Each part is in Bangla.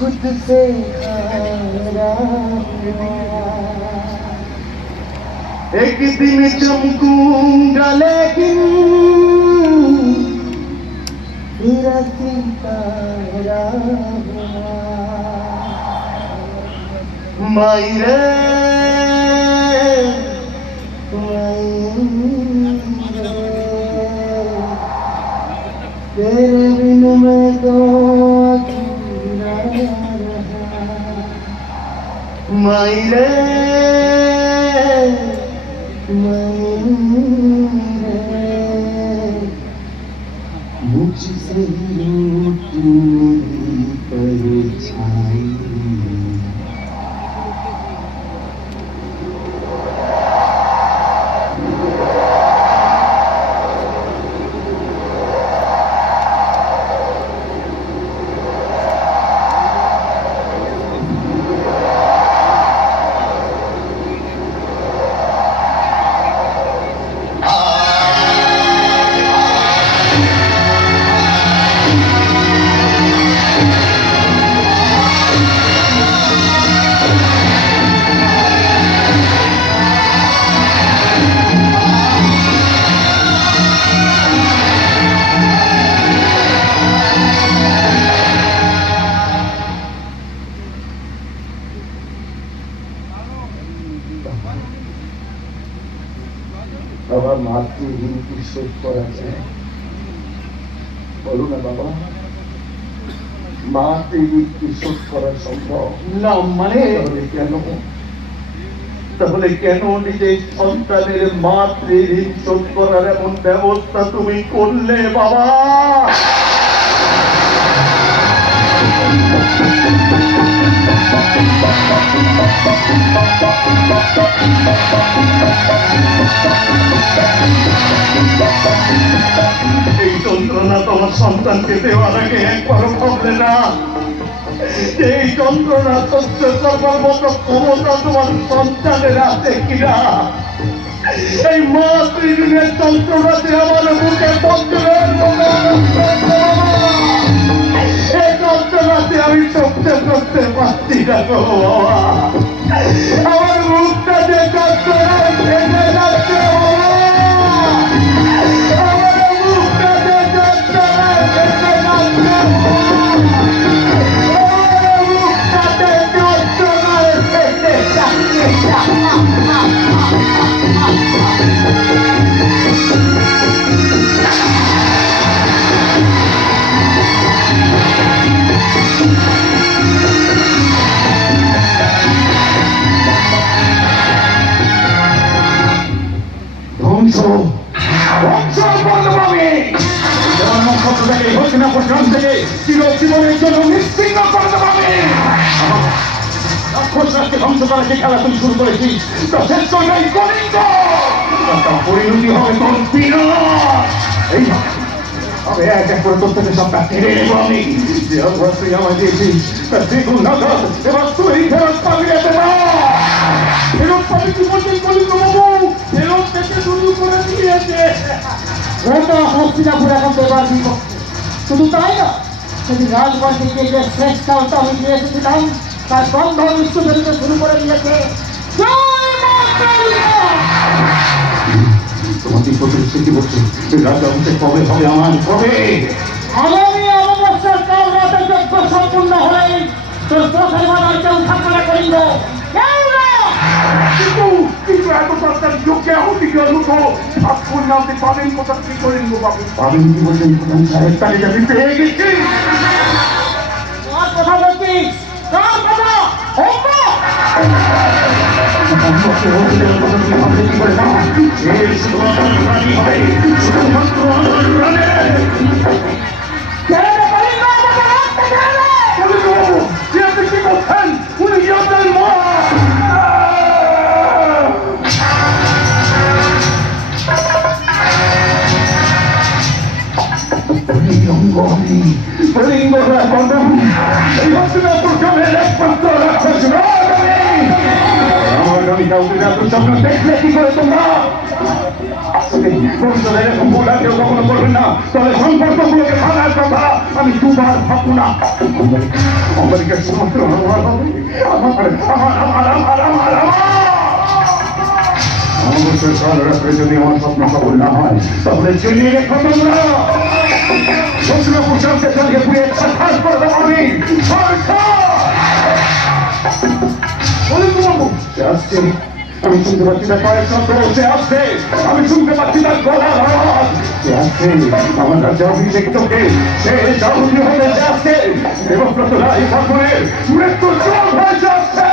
खुद से हैरान एक दिन चमकूंगा लेकिन तेरा सितारा मायरे तेरे बिन मैं तो अकेला रहा मायरे मुझसे रूठ मेरी परछाई বাবা মাতৃহীন কি শোধ করা যায় বলো না বাবা মাতৃহীন কি শোধ করা সম্ভব না মানে তাহলে কেন নিজের সন্তানের মাতৃহীন শোধ করার এমন ব্যবস্থা তুমি করলে বাবা এই যন্ত্রণা তোমার সন্তানকে দেওয়ার আগে একবারও ভাবলে না এই যন্ত্রণা সহ্য করবার মতো ক্ষমতা তোমার সন্তানের আছে কিনা এই মাতৃঋণের যন্ত্রণাতে আমার বুকে বজ্রের মতো এই যন্ত্রণাতে আমি সহ্য করতে পারছি না গো বাবা আমার মুখটা যে যন্ত্রণায় ভেঙে যাচ্ছে চিরজীবনের জন্য নিশ্চিন্ন করে দেবো আমি রাক্ষসরাজকে ধ্বংস করার যে খেলা তুমি শুরু করেছিস তা শেষ করবে কলিঙ্গ পরিণতি হবে তোর এই আমি এক এক করে তোর থেকে সবটা কেড়ে নেবো আমি যে অভ্যাস তুই আমায় দিয়েছিস তার দ্বিগুণ নগদ এবার তুই ফেরত পাবি ফেরত পাবি কি বলছেন কলিঙ্গ বাবু ফেরত পেতে শুরু করে দিয়েছে ওটা হস্তিনাপুর এখন দেবার বিপক্ষে শুধু তাই না যদি রাজবংশে যে শেষ কালটা আমি দিয়ে এসেছিলাম তার গন্ধ নিশ্চ বেরোতে শুরু করে দিয়েছে তোমাকে প্রতিশ্রুতি বলছি রাজবংশে কবে হবে আমার কবে আগামী অমাবস্যার কাল রাতে যজ্ঞ সম্পূর্ণ হলেই তোর চোখের বাজার কেউ থাকবে না করিল কিন্তু এত তাড়াতাড়ি যোগ্যে আহুতি গেল তো ঠাকুর নামতে পাবেন কোথা কি করেন বাবু পাবেন কি বলছেন প্রধান সাহেব তাকে আমি পেয়ে গেছি কথা বলছিস দেখলে কি করে তোমরা ভবিষ্যতে এরকম ভুল আর কেউ কখনো করবেন না, তবে সম্পর্কগুলোকে ভাঙার কথা আমি দুবার ভাববো না। আমেরিকার সমস্ত আমার হবে, অবশ্যই কাল রাত্রে যদি আমার স্বপ্ন সফল না হয় তাহলে জেনে রেখো তোমরা শত্রু প্রশান্তে চালিয়ে পুড়ে সাক্ষাৎ করবো আমি আসছে। আমি শুনতে পাচ্ছি তার পায়ের শব্দ, সে আসছে। আমি শুনতে পাচ্ছি তার গলার আওয়াজ, সে আসছে। আমার কাছে অভিষেক্তকে সে যাবতীয় হতে আসছে। দেবব্রত রায় ঠাকুরের মৃত্যু চোখ হয়ে যাচ্ছে।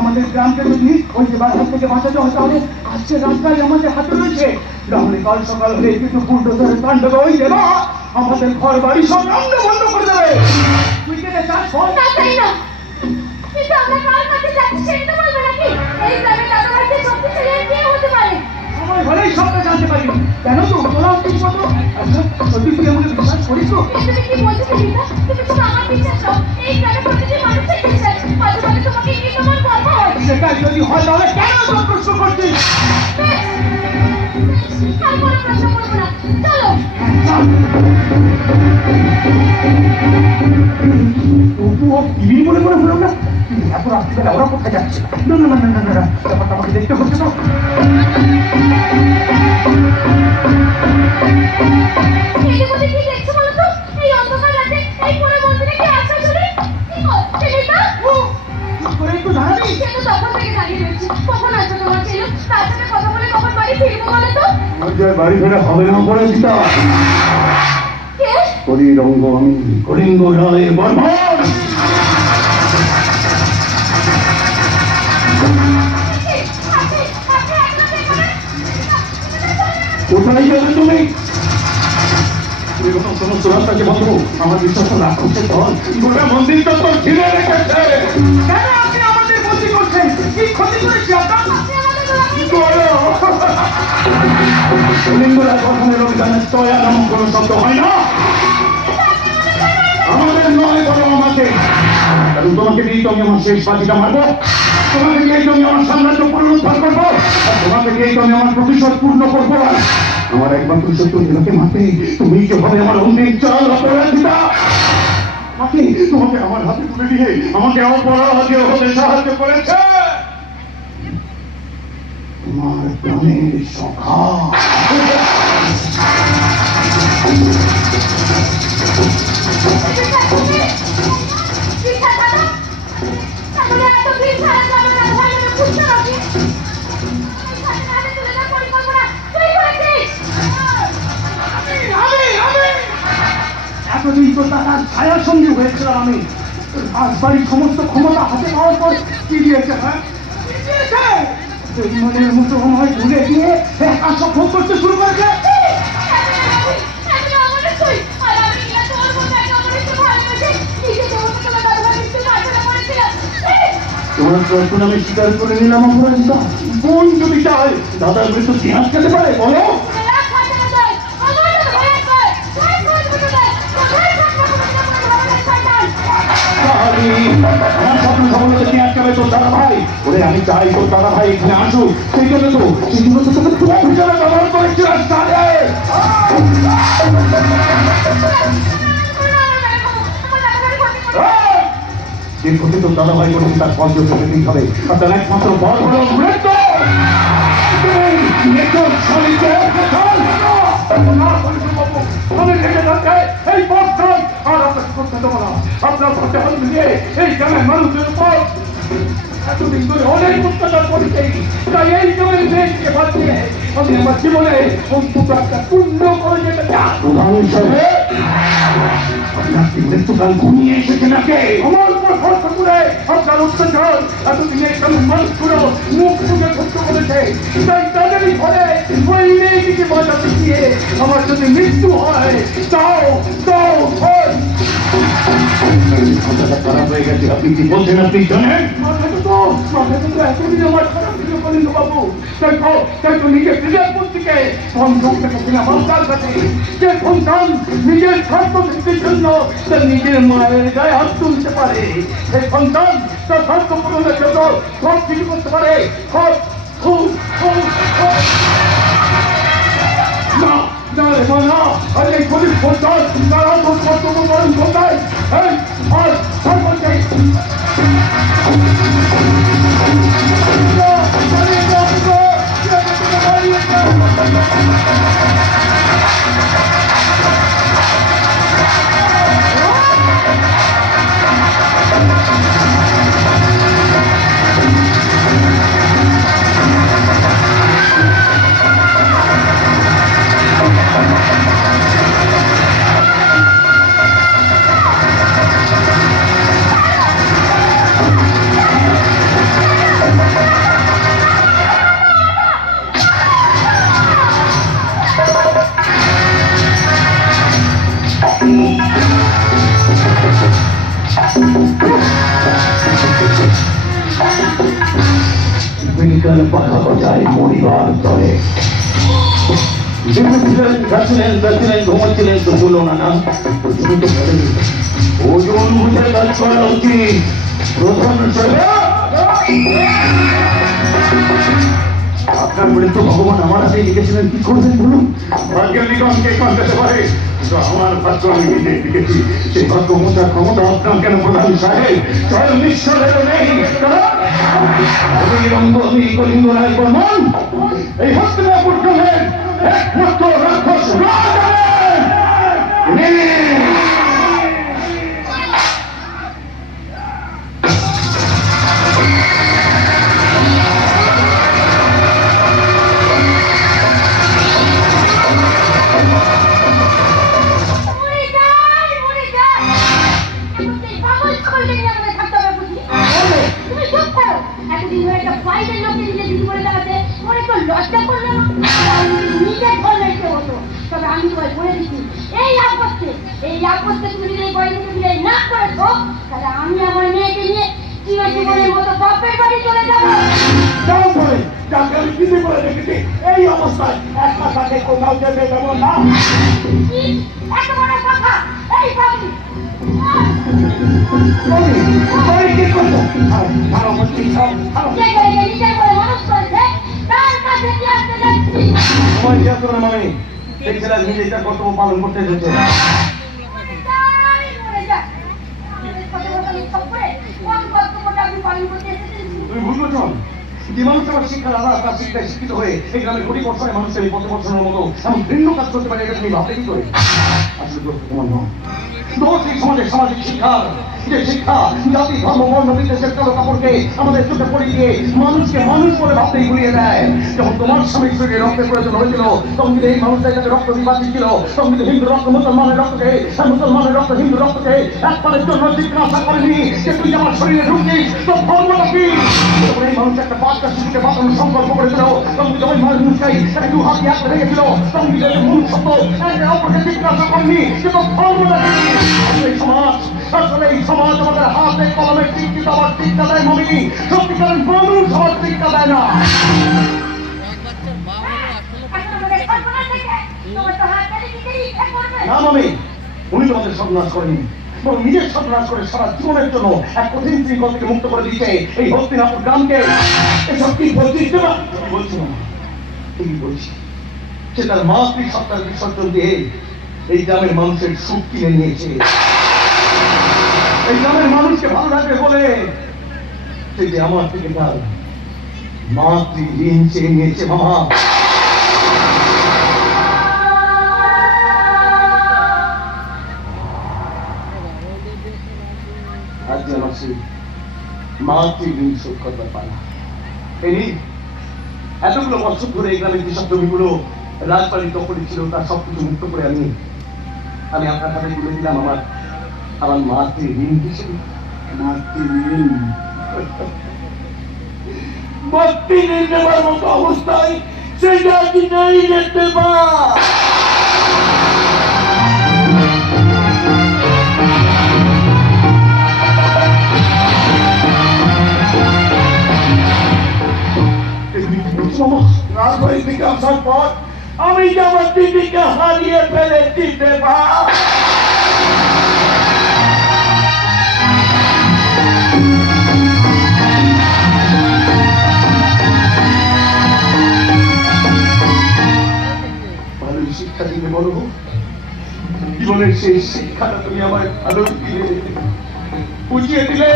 আমাদের গ্রামকে যদি ওই সেবার হাত থেকে বাঁচাতে হয় তাহলে আজকে রাস্তায় আমাদের হাতে রয়েছে, তাহলে কাল সকাল হলে কিন্তু বুলডোজারের তাণ্ডব ওই দেবা আমাদের ঘর বাড়ি সব বন্ধ করে দেবে। তুই কেটে চাষ কর না চাই না, কিন্তু আমরা কার কাছে যাচ্ছি সেটা তো বলবে নাকি? এই গ্রামে দাদা বাড়িতে শক্তিশালী আর কে হতে পারে? সময় হলেই সবটা জানতে পারি। কেন তো তোলা ঠিক মতো আচ্ছা সত্যি তুই আমাকে বিশ্বাস করিস তো? তুমি কি বলছো দিদা? তুমি শুধু আমার বিশ্বাস করো, এই গ্রামে প্রতিটি মানুষের বিশ্বাস, মাঝে মাঝে তোমাকে এই তোমার গর্ব হয়। সেটা যদি হয় তাহলে কেন তোর প্রশ্ন করছিস? আমি কোনো প্রশ্ন করবো না, চলো। তবুও টিভি বলে মনে হলো না, এত রাত্রিবেলা ওরা কোথায় যাচ্ছে? না না না না না না, ব্যাপারটা আমাকে দেখতে হচ্ছে তো। এদের মধ্যে কি দেখছো বলো তো? এই অন্ধকার রাতে এই পুরো মন্দিরে কে আশ্রয় চলে? কি করছে দিদা? করে একটু দাঁড়াবি? সে তো তখন থেকে দাঁড়িয়ে রয়েছে, কখন আসবে তোমার ছিল? তার সাথে কথা বলে কখন বাড়ি ফিরবো বলো তো? বাড়ি ফেরা হবে না করে দিতা কে? কলিরঙ্গ আমি কলিঙ্গ রায় বর্মন। কোথায় যাবে তুমি? সমস্ত রাস্তাকে বন্ধ, আমার বিশ্বাস রাখ করতে চল। গোটা মন্দিরটা তো ঘিরে রেখেছে। কেন আপনি আমাদের ক্ষতি করছেন? কি ক্ষতি করেছি আপনার? কলিঙ্গরা গঠনের অভিযানে তয়া নামক কোনো শব্দ হয় না। আমাদের নয় বরং আমাকে, কারণ তোমাকে দিয়েই তো আমি আমার শেষ বাজিটা মারবো, তোমাকে দিয়েই তো আমি আমার সাম্রাজ্য পুনরুদ্ধার করবো, আর তোমাকে দিয়েই তো আমি আমার প্রতিশোধ পূর্ণ করবো। আমার একমাত্র শত্রু তোমাকে মারতে তুমি যে হবে আমার অন্যের চাল অপরাধিতা। আমাকে তোমাকে আমার হাতে তুলে দিয়ে আমাকে অপরাধী হতে সাহায্য করেছে তোমার প্রাণের সখা। এতদিন তো তার ছায়ার সঙ্গে হয়েছিলাম আমি। বাড়ির সমস্ত ক্ষমতা হাতে পাওয়ার পর কি দিয়েছে? হ্যাঁ মনের মতো আমায় ভুলে দিয়ে একা সব ভোগ করতে শুরু করেছে। তোমার প্রশ্ন আমি স্বীকার করে নিলাম অপরাজিতা। বোন যদি চায় দাদার মৃত্যু কি আটকাতে পারে বলো? আমার স্বপ্ন সফলতা কি আটকাবে তোর দাদা ভাই? ওরে আমি চাই তোর দাদা ভাই এখানে আসুক, সেই জন্য তো তোকে তোমার হিসাবে ব্যবহার করেছিলাম। যে ক্ষতি তোর দাদা ভাই করেছে তার ফল চোখে পেতেই হবে, আর তার একমাত্র ফল হলো মৃত্যু। আমি রেখে থাকতে এই পথ আর আপনাকে করতে দেবো না। আপনার করতে হবে দিয়ে এই গ্রামের মানুষের উপর এতদিন ধরে অনেক অত্যাচার করেছে, তাই এই গ্রামের দেশকে বাঁচিয়ে আমি আমার জীবনে অন্তত একটা পুণ্য করে যেতে চাই। প্রধান হিসাবে আপনার কি মৃত্যুকাল ঘুমিয়ে এসেছে নাকি? আমার উপর ভরসা করে আপনার অত্যাচার এতদিন এই গ্রামের মানুষগুলো মুখ মুখে সহ্য করেছে, তাই তাদেরই ঘরে ওই মেয়েটিকে বাঁচাতে দিয়ে আমার যদি মৃত্যু হয় তাও তাও হয়। কথাটা খারাপ হয়ে গেছে, আপনি কি বলছেন আপনি জানেন? মাথাটা তো এতদিন আমার খারাপ ছিল কলিঙ্গ বাবু। তাই তো নিজের ক্রীড়াপন্থীকে বন্ধক রেখেছিলাম আপনার কাছে। যে সন্তান নিজের স্বার্থ সিদ্ধির জন্য তার নিজের মায়ের গায়ে হাত তুলতে পারে, সেই সন্তান তার স্বার্থ পূরণের জন্য সব কিছু করতে পারে। না না রে মা, না, আর এই গরিব সন্তান তারা তো কর্তব্য করেন সন্তান। এই আর সর্বদাই বিকাল পাখা বাজায় মরিবার তরে ঘুমাচ্ছিলেন, খাচ্ছিলেন, ঘুমাচ্ছিলেন তো বলো না না তুমি তো বলেন ওজন বুঝে কাজ করা উচিত। প্রধান আপনার বলে তো ভগবান আমার হাতে লিখেছিলেন, কি করবেন বলুন? ভাগ্যের নিগমকে কাঁদাতে পারে, কিন্তু আমার ভাগ্য আমি নিজে লিখেছি। সেই ভাগ্য মোটার ক্ষমতা আপনার কেন প্রধান সাহেব? চল নিঃস্বরের নেই আমি কলিঙ্গ রায় বর্মন, এই হস্তিনাপুর গ্রামের একমাত্র রাক্ষস রাজা। আমি আমার মেয়েকে নিয়ে চিরজীবনের মতো বাপের বাড়ি চলে যাবো। যাও ধরে যাকে আমি কিছু করে রেখেছি এই অবস্থায় একটা তাকে কোথাও যেতে দেবো না। কি এত বড় কথা? এই বাবু কি করছো? ছাড়ো বলছি, ছাড়ো। যে ছেলেকে নিজের করে মানুষ করেছে তার কাছে কি আসতে যাচ্ছি? সময় কি আসবে মানে সেই ছেলে নিজে এটা কর্তব্য পালন করতে এসেছে। তাই মরে যাক। আমাদের কথা বলতে আমি সব করে কোন কর্তব্যটা আপনি পালন করতে এসেছেন? তুমি ভুল করছো। যে মানুষ আমার শিক্ষার আধার, তার শিক্ষায় শিক্ষিত হয়ে এই গ্রামের কোটি বছরের মানুষের এই পথবর্ষণের মতো এমন ভিন্ন কাজ করতে পারে, এটা তুমি ভাবতে কি করে? আসলে দোষ তোমার নয়, দোষ এই সমাজের সামাজিক শিক্ষার। যে শিক্ষা জাতি ধর্ম বর্ণ বিদ্বেষের কালো কাপড়কে আমাদের চোখে পড়ে দিয়ে মানুষকে মানুষ বলে ভাবতেই ভুলিয়ে দেয়। যখন তোমার স্বামীর শরীরে রক্তের প্রয়োজন হয়েছিল তখন কিন্তু এই মানুষদের কাছে রক্ত বিভাজিত ছিল। তখন কিন্তু হিন্দু রক্ত মুসলমানের রক্তকে আর মুসলমানের রক্ত হিন্দু রক্তকে একবারের জন্য জিজ্ঞাসা করেনি যে তুই আমার শরীরে ঢুকছিস তো ধর্মটা কি? যখন এই মানুষ একটা বাচ্চা শিশুকে বাঁচানোর সংকল্প করেছিল তখন কিন্তু ওই মানুষটাই তাকে দু হাত দিয়ে রেখেছিল। তখন কিন্তু এই মূল সত্য একে অপরকে জিজ্ঞাসা করেনি যে তোর ধর্মটা কি? আসলে এই সমাজ আমাদের হাতে কলমে শিক্ষিত আবার শিক্ষা দেয় মমিনি, সত্যিকারের মানুষ সবার শিক্ষা দেয় না। না মামি, উনি তোমাদের সর্বনাশ করেনি, বরং নিজের সর্বনাশ করে সারা জীবনের জন্য এক কঠিন শৃঙ্খল থেকে মুক্ত করে দিয়েছে এই হস্তিনাপুর গ্রামকে। এসব কি বলছিস না? বলছি না, ঠিকই বলছি। সে তার মাতৃ সত্তার বিসর্জন দিয়ে এই গ্রামের মানুষের সুখ কিনে নিয়েছে। এই গ্রামের মানুষকে ভালো লাগবে বলে সে যে আমার থেকে তার মাতৃ ঋণ চেয়ে নিয়েছে। মামা, আজ আমার সেই মাতৃ ঋণ শোধ করতে পারে না। এই এতগুলো বছর ধরে এই গ্রামের যেসব জমিগুলো রাজবাড়ির দখলে ছিল তার সবকিছু মুক্ত করে আমি আপনার হাতে তুলে দিলাম আমার মাতৃ ঋণ হিসেবে। মাতৃ ঋণ নেবার মতো অবস্থায় সেটা কি নেই যেতে পা রাজবাড়ির দিকে আসার পর আমি যে আমার দিদিকে হারিয়ে ফেলেছি দেবা ভালোই শিক্ষা দিলে বলো জীবনের সেই শিক্ষাটা তুমি আমার ভালো দিলে বুঝিয়ে দিলে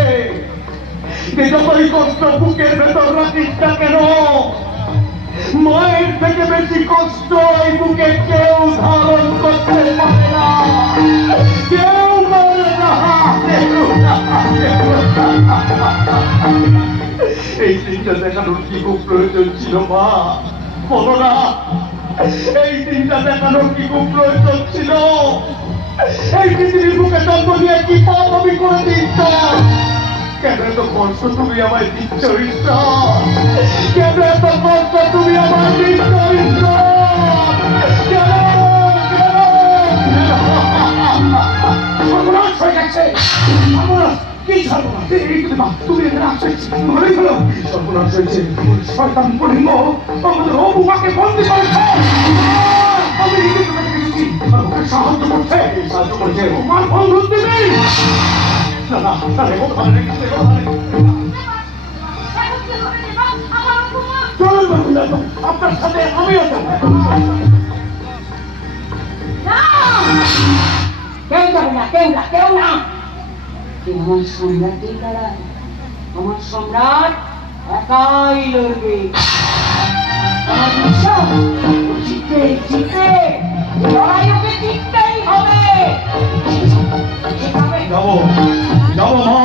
যে যতই কষ্ট বুকের ভেতর রাখিস না কেন মায়ের থেকে বেশি কষ্ট এই বুকে কেউ ধারণ করতে পারে না কেউ পারে না এই দিনটা দেখানোর কি খুব প্রয়োজন ছিল মা বলো না এই দিনটা দেখানোর কি খুব প্রয়োজন ছিল এই পৃথিবীর বুকে জন্ম নিয়ে কি পাপ আমি করে দিতাম কেন এত কষ্ট তুমি আমায় দিচ্ছ ঈশ্বর কেন এত কষ্ট তুমি আমায় দিচ্ছ ঈশ্বর কেন সর্বনাশ হয়ে গেছে সর্বনাশ কি সর্বনাশ তুমি এখানে আসেছি ভালোই হলো সর্বনাশ হয়েছে শয়তান পরিম আমাদের অবুমাকে বন্দি করেছে আমি নিজে তোমাকে দেখেছি আমাকে সাহায্য করছে আমার বন্ধু তুমি না না তাহলে ওখানে রেখেছে চলুন আপনার সাথে আমিও যাবো কেউ যাবে না কেউ না কেউ না আমার সম্রাটের লড়াই আমার সম্রাট একাই লড়বে আমার বিশ্বাস জিতবে জিতবে লড়াই ওকে জিততেই হবে যাবো যাবো মা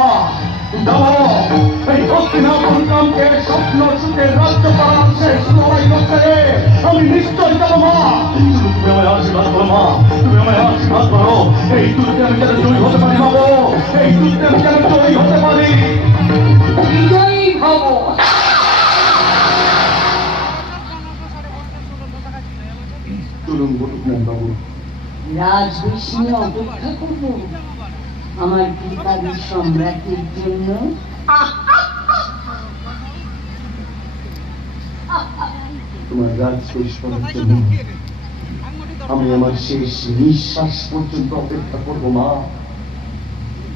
যাবো এই হস্তিনাপুর গ্রামকে স্বপ্ন সুখের রাজ্য করার শেষ লড়াই করতে আমি নিশ্চয় যাবো মা শুধু তুমি আমায় আশীর্বাদ করো মা তুমি আমায় আশীর্বাদ করো এই যুদ্ধে আমি যেন জয়ী হতে পারি বাবু এই যুদ্ধে আমি যেন জয়ী হতে পারি বিজয়ী হব চলুন বলুন বাবু রাজবিষ্ণু অপেক্ষা করব আমার পিতার সম্রাটের জন্য তোমার রাজ শেষ করার জন্য আমি আমার শেষ নিঃশ্বাস পর্যন্ত অপেক্ষা করবো মা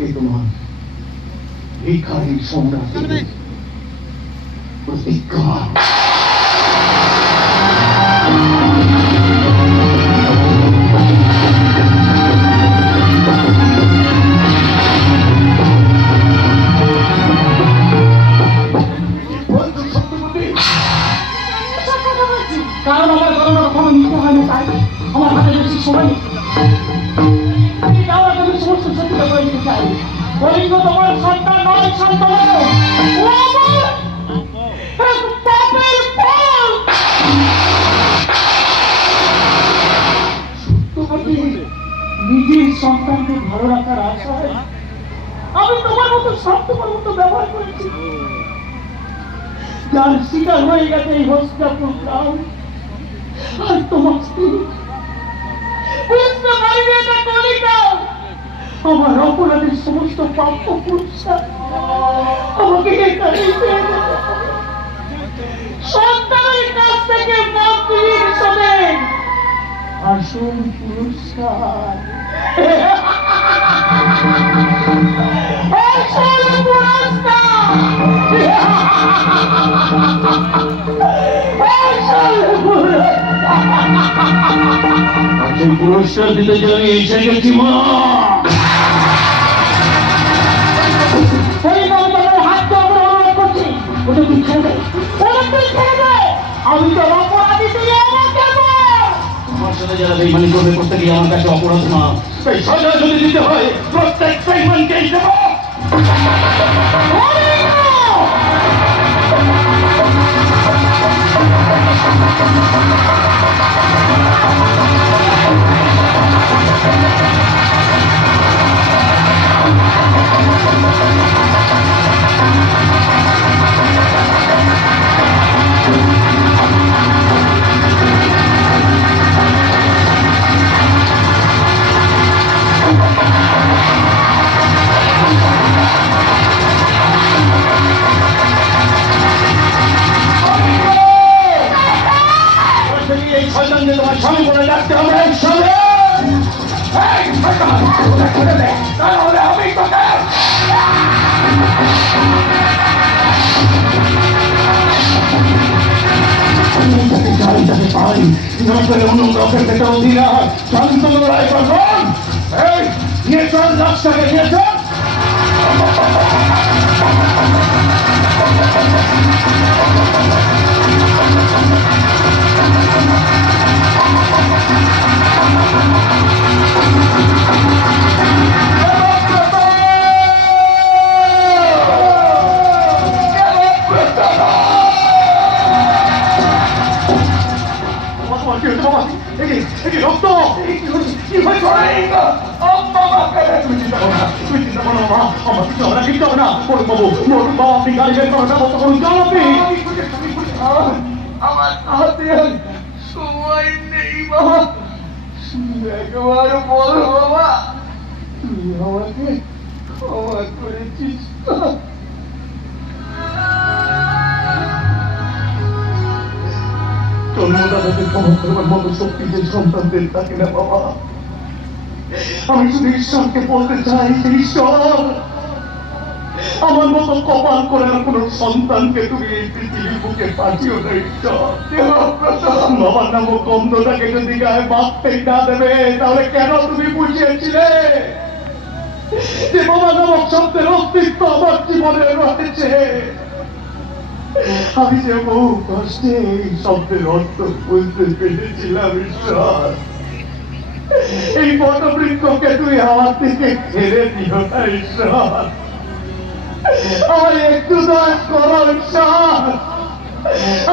এই তোমার ভিখারি সম্রাটের প্রতিজ্ঞা কারণ আমার গণনা কখনো নিতে হয় না তাই আমার হাতে বেশি সময় নেই আমি যাওয়ার জন্য সমস্ত সত্যিটা করে দিতে চাই কলিঙ্গ তোমার সন্তান নয় সন্তান ও আমার এক পাপের ফল সত্যবতী নিজের সন্তানকে ভালো রাখার আশায় আমি তোমার মতো স্বার্থপর মতো ব্যবহার করেছি যার শিকার হয়ে গেছে এই হস্তিনাপুর গ্রাম আর তোমার স্ত্রী বুঝতে পারিনি এটা কলিকাল আমার অপরাধের সমস্ত প্রাপ্য পুরস্কার আমাকে এখানে পেয়ে যেতে হবে। সন্তানের কাছ থেকে মন্ত্রীর হিসেবে আসল পুরস্কার আসল পুরস্কার সেই পুরস্কার দিতে জন্য এসে গেছি মা আমি তো অপরাধী তুই আমাকে আমার সাথে যারা বেইমানি করবে করতে গিয়ে আমার কাছে অপরাধ না এই সাজা যদি দিতে হয় প্রত্যেক বেইমানকেই দেবো তাকে পাই নজরে অন্য কাউকে পেতেও দিই না। শান্তনু রায় পাঠক, এই নিয়ে চল, রাস্তাকে নিয়ে চল। আমার হাতে সময় নেই বাবা, একবার বল বাবা, তুই আমাকে ক্ষমা করেছিস তো? জন্মদাতাকে ক্ষমা করবার মতো শক্তি যে সন্তানদের থাকে না বাবা। আমি শুধু ঈশ্বরকে বলতে চাই যে ঈশ্বর, আমার মতো কপাল করে না কোনো সন্তানকে তুমি এই পৃথিবীর বুকে পাঠিও না ঈশ্বর। বাবার নামক গন্ধটাকে যদি গায়ে বাঁধতে না দেবে, তাহলে কেন তুমি বুঝিয়েছিলে যে বাবা নামক শব্দের অস্তিত্ব আমার জীবনে রয়েছে? আমি যে বহু কষ্টে এই শব্দের অর্থ বুঝতে পেরেছিলাম ঈশ্বর। এই বটবৃক্ষকে তুই আমার থেকে ছেড়ে দিও না ঈশ্বর। আমার একটু দয়া করো ঈশ্বর,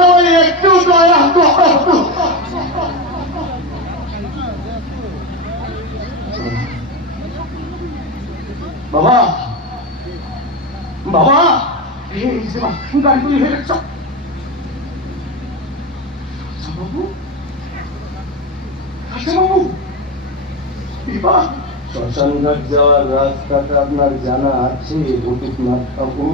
আমার একটু দয়া করো। বাবা, বাবা, এই যে গাড়ি তুই হয়ে গেছ বাবু, বাবু, বিবাহ শ্মশানঘাট যাওয়ার রাস্তাটা আপনার জানা আছে বটুকনাথ বাবু?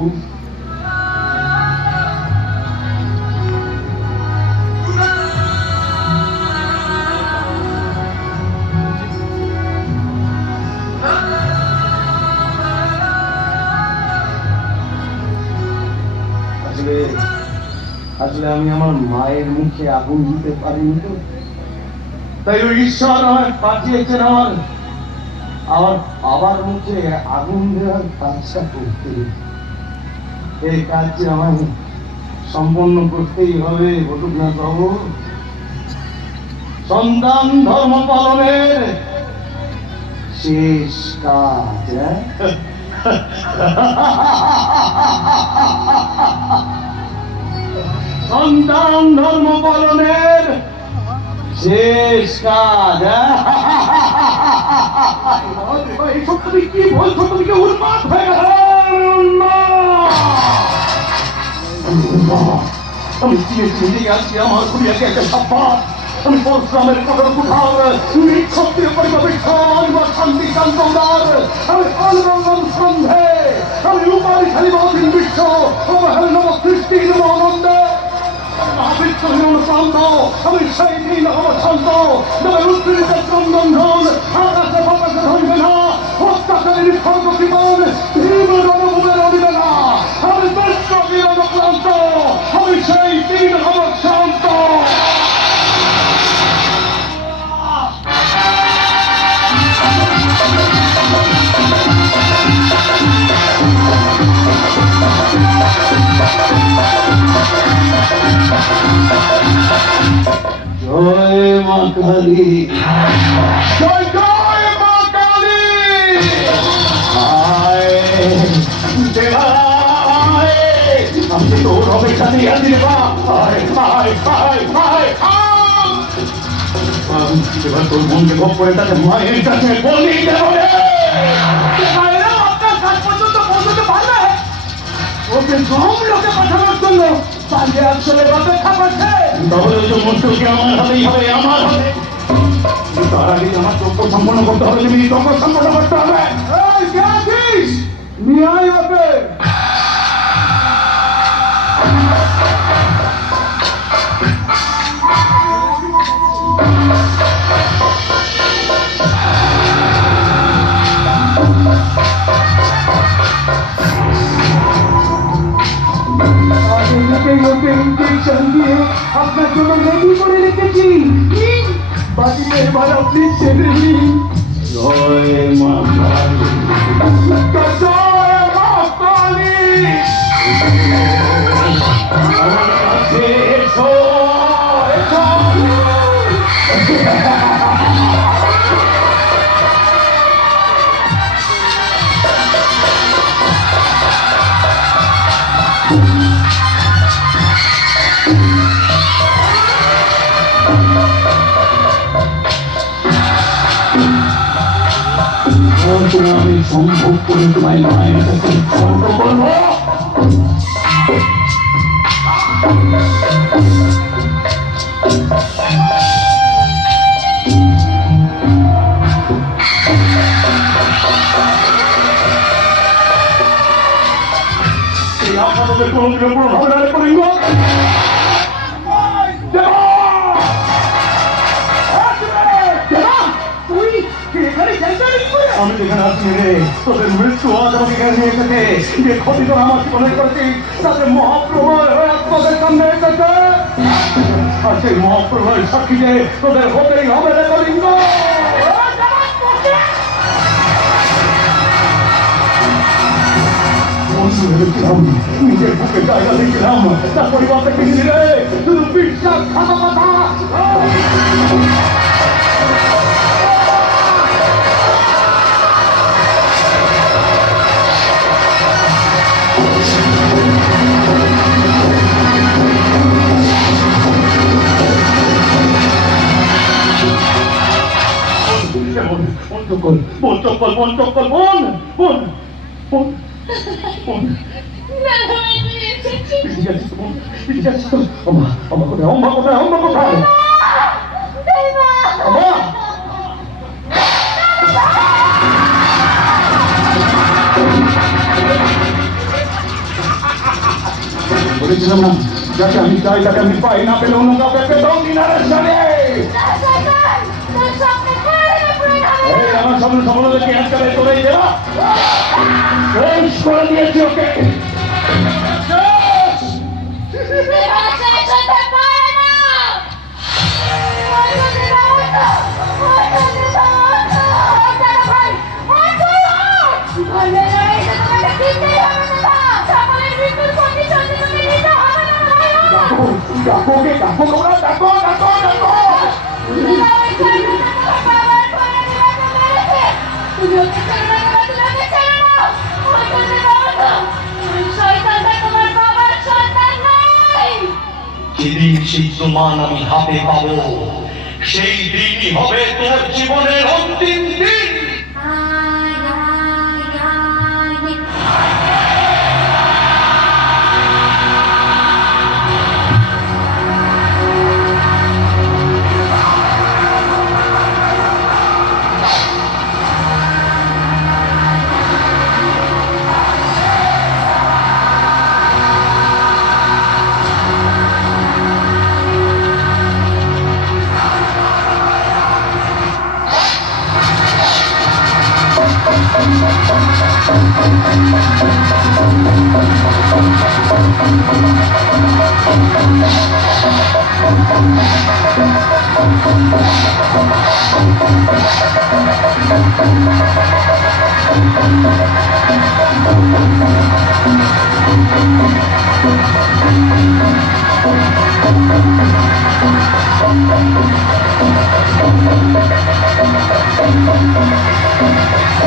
আসলে আসলে আমি আমার মায়ের মুখে আগুন দিতে পারিনি তো, তাই ওই ঈশ্বর আমায় পাঠিয়েছেন আমার বাবার মুখে আগুন দেওয়ার কাজটা করতে। এই কাজটি আমায় সম্পন্ন করতেই হবে বটুকনাথ বাবু। সন্তান ধর্ম পালনের শেষ কাজ। সন্তান ধর্ম পালনের শেষ কাজ। এইসব তুমি কি বলছো? তুমি কি উন্মাদ হয়ে গেছো? আমি চিনে আছি আমার খুলিয়াকে একটা সাপ্পাত। আমি পরশুরামের কঠোর কুঠার, ক্ষত্রিয় পরিবারের সমাজ বা শান্তি কান্তদার। আমি অলরঙ্গম সন্ধে, আমি রূপালী শালীবাদীন বিশ্ব, অবহেল নব সৃষ্টি নব আনন্দে। আমি সেই দিন আমার শান্ত উত্তীর্ণের চন্দন আকাশে বাতাসে ধরবে না, অত্যাচারী সর্বজীবন রণভূমের অভিবে না। আমি বিশ্ব ক্লান্ত, আমি সেই দিন আমার শান্ত। জয় মা কালী, জয় জয় মা কালী। আমি তোর অপেক্ষা দিয়ে আছি রে বা। এবার তোর মনকে ভোগ করে তাকে মায়ের কাছে বলি দেব রে। আপনার কাজ পর্যন্ত পৌঁছতে পারবে? ওকে কম লোকে পাঠানোর জন্য পালিয়ে আসলে অপেক্ষা করছে। তাহলে তো মন্ত্রকে আমার হাতেই হবে, আমার হাতে। তার আগে আমার চক্র সম্পন্ন করতে হবে, তুমি চক্র সম্পন্ন করতে হবে। এই কে আছিস? নিয়ে আয় ওকে। ইঞ্জেকশন দিয়ে আপনার জন্য রেডি করে রেখেছি বাড়িতে এবার আপনি ছেড়ে দিন। জয় মা কালী। জয় মা কালী। আমার কাছে এসো, এসো। আমি সম্ভব করে তোমায় মায়ের কাছে উৎসর্গ করবো। এই আশা তোদের কোনোদিনও পূরণ হবে না রে কলিঙ্গ। আমি যেখানে আছি রে, তোদের মৃত্যু আজ আমাকে এখানে নিয়ে এসেছে। যে ক্ষতি তোরা আমার জীবনে করেছিস তাদের মহাপ্রলয় হয়ে আজ তোদের সামনে এসেছে। আর সেই মহাপ্রলয়ের সাক্ষী যে তোদের হতেই হবে রে কলিঙ্গ। ভেবেছিলাম নিজের বুকে জায়গা দিয়েছিলাম, তার পরিবর্তে কি দিলে শুধু বিশ্বাসঘাতকতা। বলেছিলাম না, যাকে আমি চাই তাকে আমি পাই না, পেলে অন্য কাউকে পেতাম দিনারের সাথে। আমার সামনে সফলতাকে আজকাল করেই দেওয়া শেষ করে দিয়েছি ওকে। ডাকো কে, ডাকো তোমরা, ডাকো ডাকো ডাকো। যেদিন সেই প্রমাণ আমি হাতে পাবো, সেই দিনই হবে তোর জীবনের অন্তিম দিন।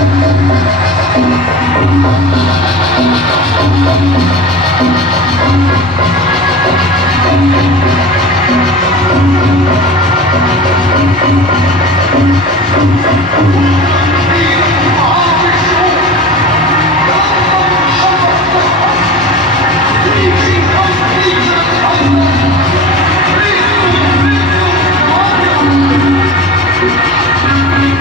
Thank you.